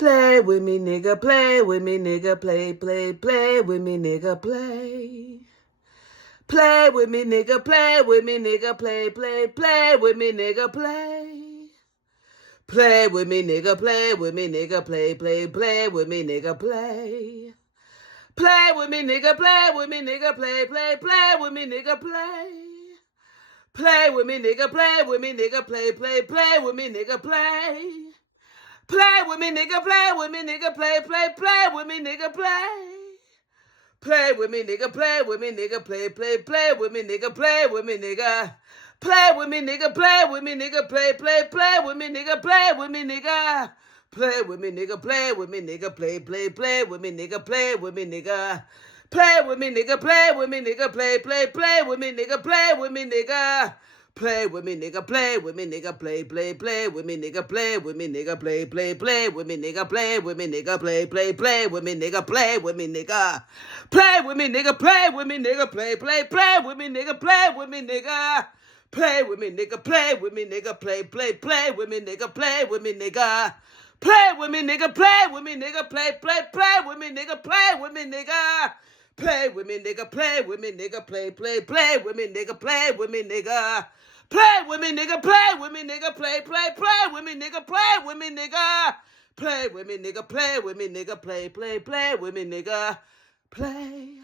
Play with me, nigga, play with me, nigga, play, play, play with me, nigga, play. Play with me, nigga, play with me, nigga, play, play, play with me, nigga, play. Play with me, nigga, play with me, nigga, play, play, play with me, nigga, play. Play with me, nigga, play with me, nigga, play, play, play with me, nigga, play. Play with me, nigga, play with me, nigga, play, play, play with me, nigga, play. Play with me, nigga, play with me, nigga, play, play, play with me, nigga, play. Play with me, nigga, play with me, nigga, play, play, play with me, nigga, play with me, nigga. Play with me, nigga, play with me, nigga, play, play, play with me, nigga, play with me, nigga. Play with me, nigga, play with me, nigga, play, play, play with me, nigga, play with me, nigga. Play with me, nigga, play with me, nigga, play, play, play with me, nigga, play with me, nigga. Play with me, nigga, play with me, nigga, play, play, play with me, nigga, play with me, nigga, play, play, play with me, nigga, play with me, nigga, play, play, play with me, nigga, play with me, nigga. Play with me, nigga, play with me, nigga, play, play, play with me, nigga, play with me, nigga. Play with me, nigga, play with me, nigga, play, play, play with me, nigga, play with me, nigga. Play with me, nigga, play with me, nigga, play, play, play with me, nigga, play with me, nigga. Play with me, nigga, play with me, nigga, play, play, play with me, nigga, play with me, nigga. Play with me, nigga, play with me, nigga, play, play, play with me, nigga, play with me, nigga. Play with me, nigga, play with me, nigga, play, play, play with me, nigga. Play.